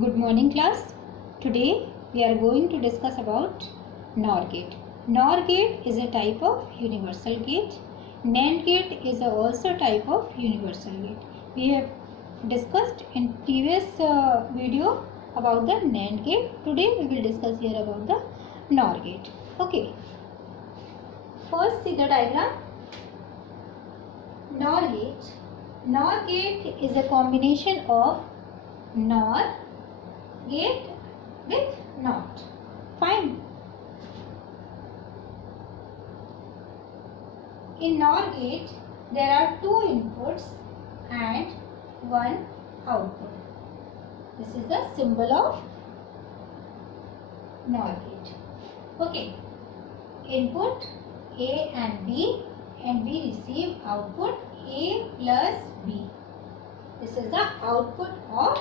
Good morning class. Today we are going to discuss about NOR gate. NOR gate is a type of universal gate. NAND gate is also type of universal gate. We have discussed in previous video about the NAND gate. Today we will discuss here about the NOR gate. Okay. First see the diagram. NOR gate. NOR gate is a combination of NOR gate with NOT. Fine. In NOR gate, there are two inputs and one output. This is the symbol of NOR gate. Okay. Input A and B, and we receive output A plus B. This is the output of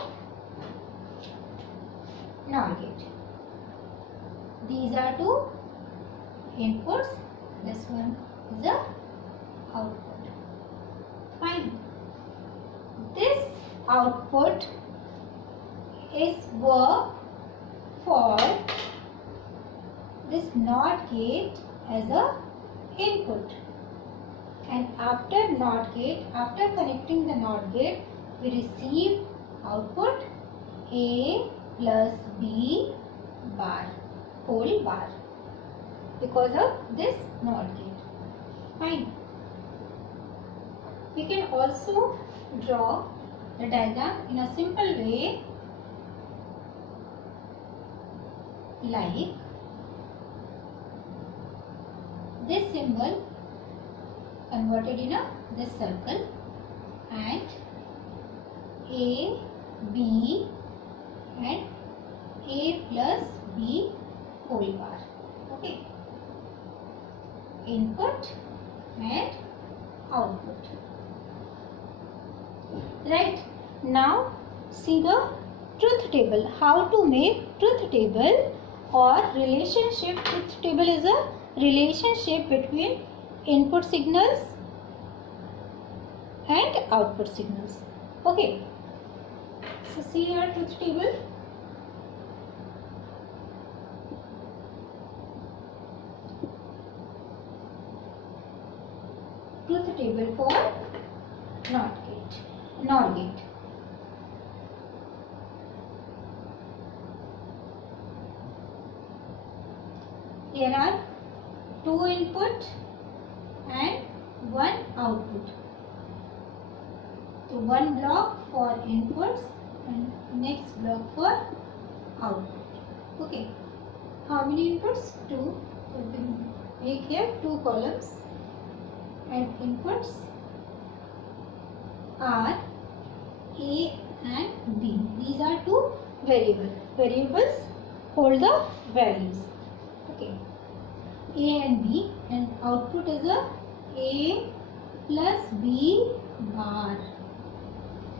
NOR gate. These are two inputs. This one is the output. Fine. This output is work for this NOT gate as a input. And after NOT gate, after connecting the NOT gate, we receive output A plus B bar, whole bar, because of this NOT gate. Fine. We can also draw the diagram in a simple way, like this symbol converted in this circle, and A, B and A plus B whole bar. Okay. Input and output. Right. Now see the truth table. How to make truth table or relationship. Truth table is a relationship between input signals and output signals. Okay. So see here truth table. Truth table for NOR gate. Here are two input and one output. So one block for inputs and next block for output. Okay. How many inputs? Two. So we make here two columns, and inputs are A and B. These are two variables. Variables hold the values. Okay. A and B, and output is A plus B bar.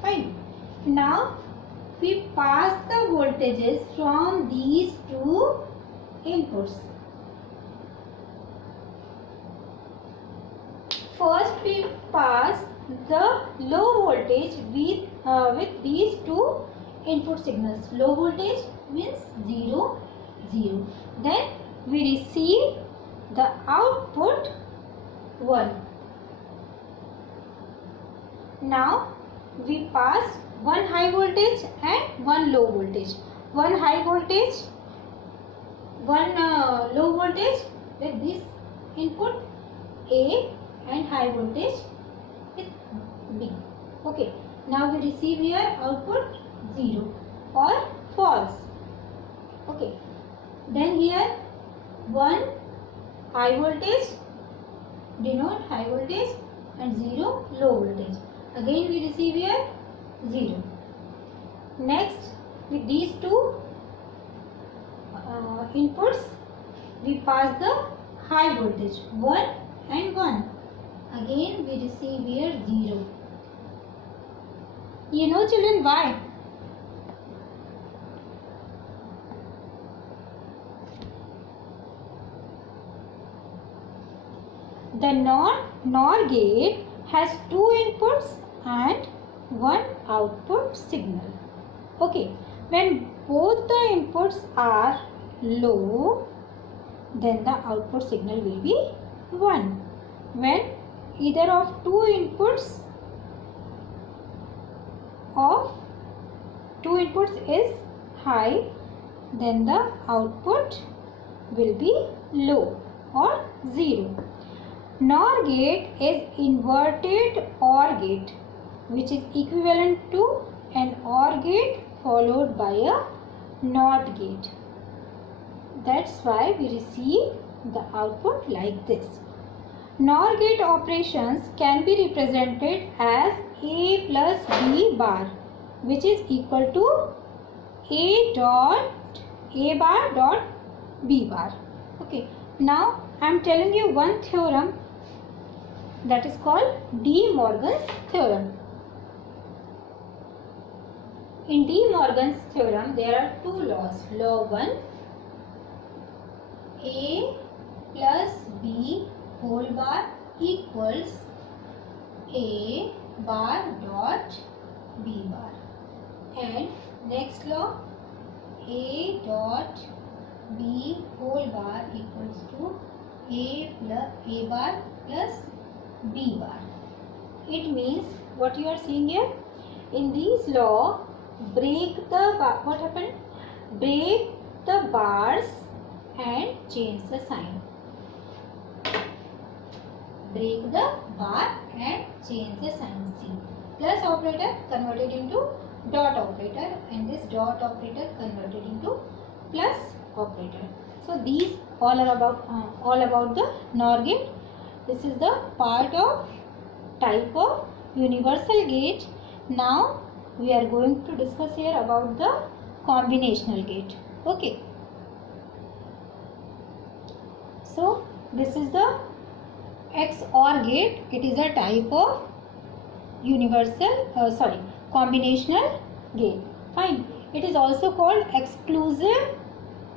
Fine. Now we pass the voltages from these two inputs. First we pass the low voltage with these two input signals. Low voltage means 0, 0. Then we receive the output 1. Now we pass one high voltage and one low voltage. One high voltage, one low voltage with this input A, and high voltage with B. Okay. Now we receive here output 0 or false. Okay. Then here one high voltage, denote high voltage, and 0 low voltage. Again we receive here 0. Next, with these two inputs, we pass the high voltage 1 and 1. Again we receive here 0. You know children why? The NOR gate has two inputs and one output signal. Okay, When both the inputs are low, then the output signal will be 1. When either of two inputs is high, then the output will be low or 0. NOR gate is inverted OR gate, which is equivalent to an OR gate followed by a NOT gate. That's why we receive the output like this. NOR gate operations can be represented as A plus B bar, which is equal to A bar dot B bar. Okay. Now I am telling you one theorem that is called De Morgan's theorem. In De Morgan's theorem, there are two laws. Law 1, A plus B whole bar equals A bar dot B bar. And next law, A dot B whole bar equals to A bar plus B bar. It means what you are seeing here, in this law, break the bar, what happened? Break the bars and change the sign. Break the bar and change the sign. See, plus operator converted into dot operator, and this dot operator converted into plus operator. So these all are about the NOR gate. This is the part of type of universal gate. Now we are going to discuss here about the combinational gate. Okay. So this is the XOR gate. It is a type of combinational gate. Fine. It is also called exclusive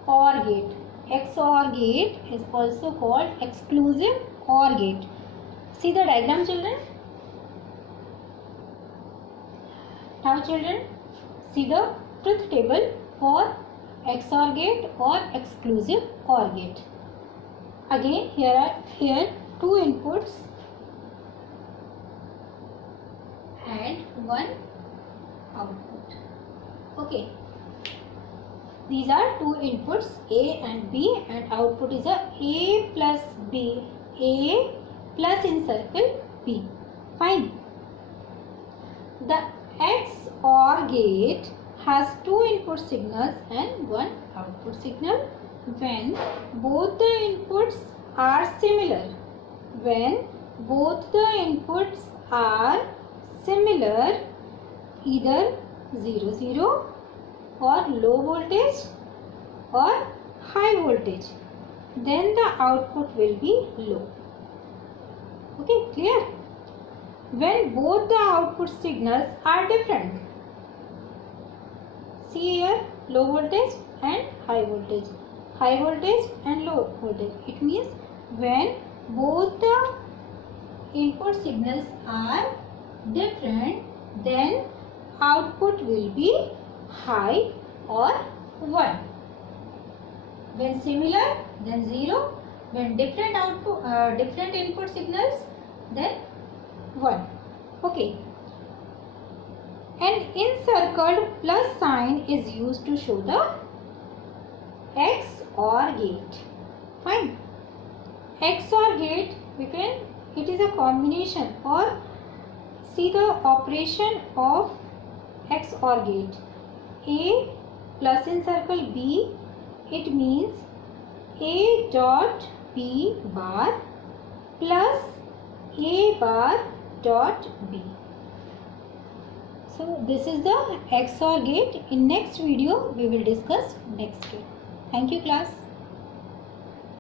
OR gate. XOR gate is also called exclusive OR gate. See the diagram, children. Now children, see the truth table for XOR gate or exclusive OR gate. Again, here two inputs and one output. Okay. These are two inputs, A and B, and output is A plus B, A plus in circle B. Fine. The XOR gate has two input signals and one output signal when both the inputs are similar. When both the inputs are similar, either 0, 0 or low voltage or high voltage, then the output will be low. Okay, clear? When both the output signals are different, see here, low voltage and high voltage and low voltage. It means when both the input signals are different, then output will be high or 1. When similar, then 0. When different input signals, then 1. Okay. An encircled plus sign is used to show the XOR gate. Fine. XOR gate, it is a combination, or see the operation of XOR gate. A plus in circle B, it means A dot B bar plus A bar dot B. So this is the XOR gate. In next video we will discuss next gate. Thank you class.